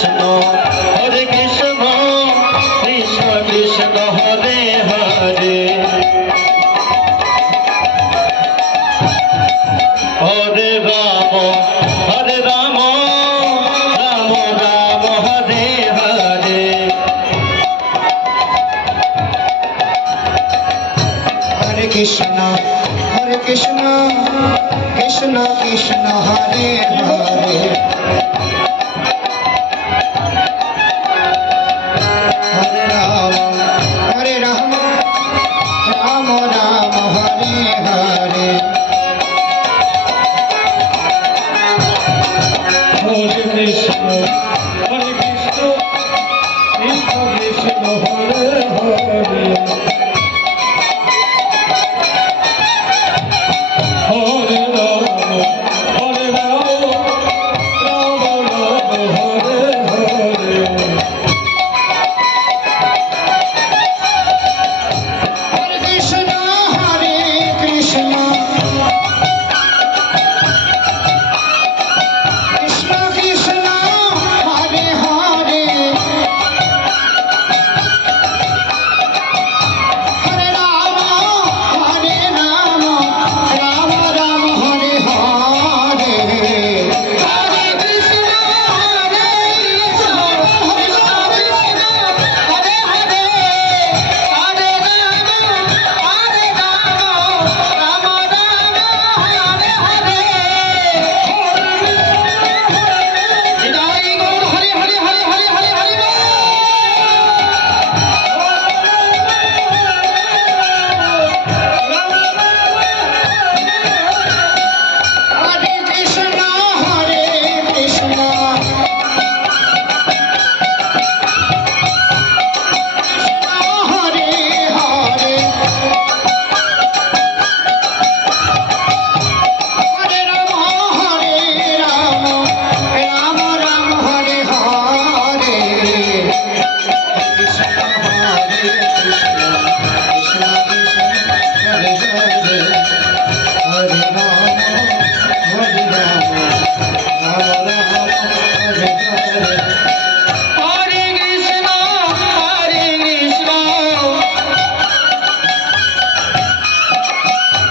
Krishna Hare Krishna Krishna Krishna Hare Hare Hare Ram Ram Ram Hare Hare Hare Krishna Krishna Krishna Hare Hare Hare Ram Ram Ram Hare Hare Hare Krishna Krishna Krishna Hare Hare Hare Ram Ram Ram Hare Hare Hare Krishna Krishna Krishna Hare Hare Hare Ram Ram Ram Hare Hare Hare Krishna Hare Krishna Hare Hare Hare Ram Ram Hare Hare Joy Gour Hare Hare Hare Hare Hare Hare Hare Krishna Hare Krishna Hare Hare Hare Ram Ram Ram Hare Hare Krishna Hare Krishna Krishna Krishna Hare Hare Hare Ram Ram Hare Hare Hare Krishna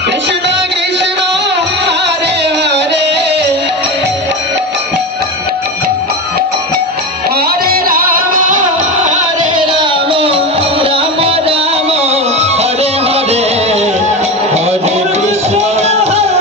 Krishna Krishna Hare Hare Hare Ram Ram Ram Hare Hare Hare Krishna Hare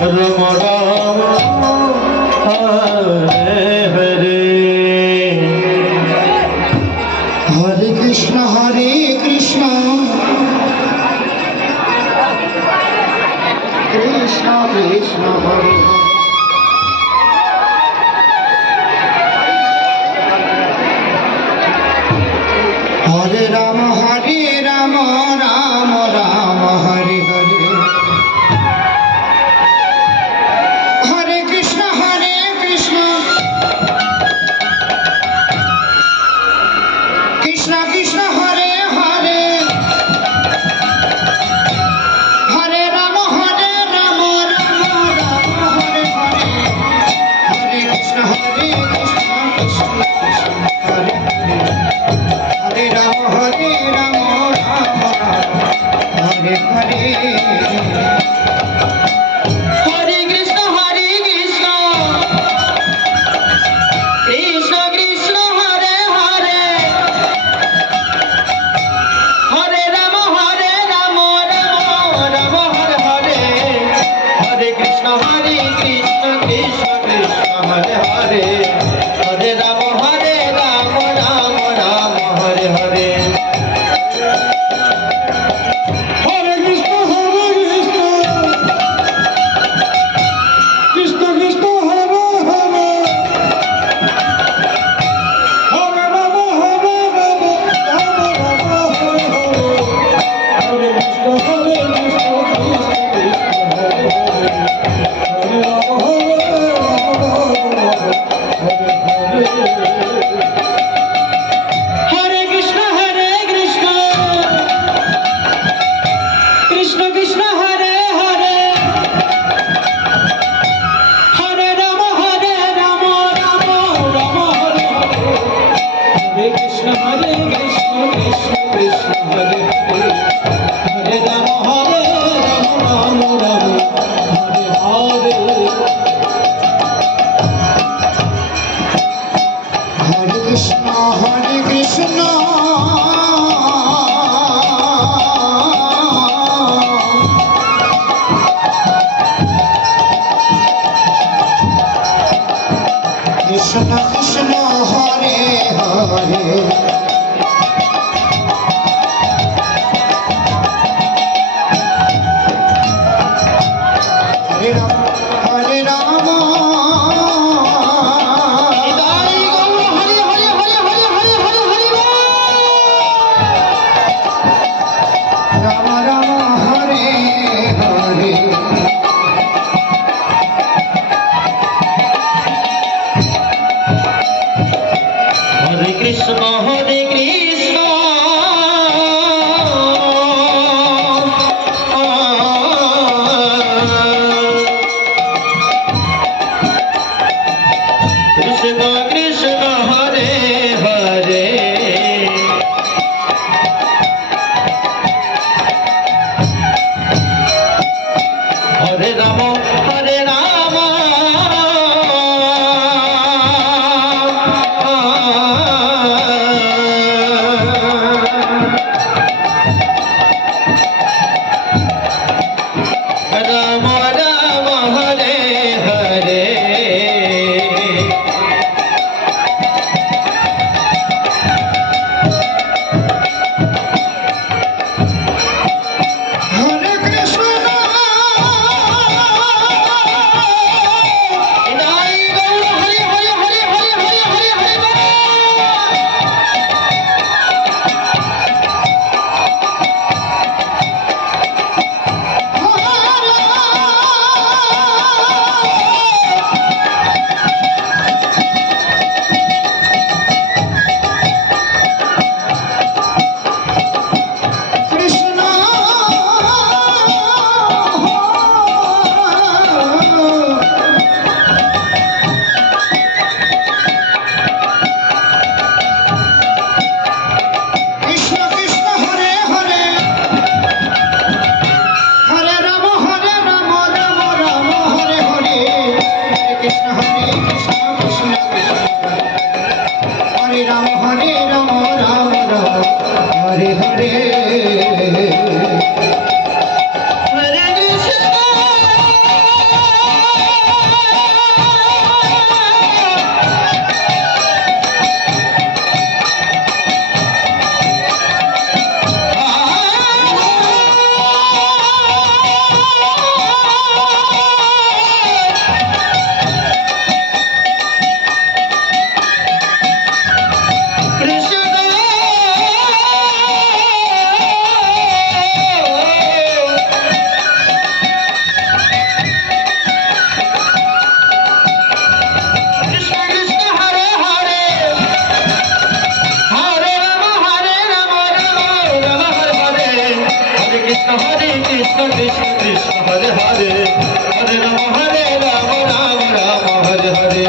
Ram Ram Hare Hare Hare Krishna Krishna Krishna Hare Hare Ram Ram Ram Hare Hare Hare Krishna Krishna Krishna Krishna Hare Hare Hare Ram Ram Ram Hare Hare Hare Krishna Krishna Krishna Krishna Hare Hare Hare Ram Ram Ram Hare Hare Hare Krishna Krishna Krishna Krishna Hare Hare Hare Ram Ram Ram Hare Hare Hare Krishna Krishna Krishna Krishna Hare Hare Hare Ram Ram Ram Hare Hare Hare Krishna Krishna Krishna Hare Hare Hare Ram Ram Ram Ram Hare Hare Hare Krishna Krishna Krishna Hare Hare Hare Ram Ram Hare Hare Hare Krishna Krishna Krishna Krishna Hare Hare Hare Ram Ram Ram Hare Hare Hare Krishna Krishna Krishna Hare Hare Hare Ram Ram Ram Hare Hare Hare Krishna Krishna Krishna Hare Hare Hare Ram Hare Ram Ram Ram Hare Hare Hare Krishna Krishna Krishna Hare Hare Hare Ram Ram Ram Hare Hare Hare Krishna Hare Hare Hare Hare Hare Hare Hare Krishna Krishna Krishna Hare Hare Hare Ram Ram Ram Hare Hare Hare Krishna Krishna Krishna Hare Ram Ram Ram Hare Hare Hare Krishna Hare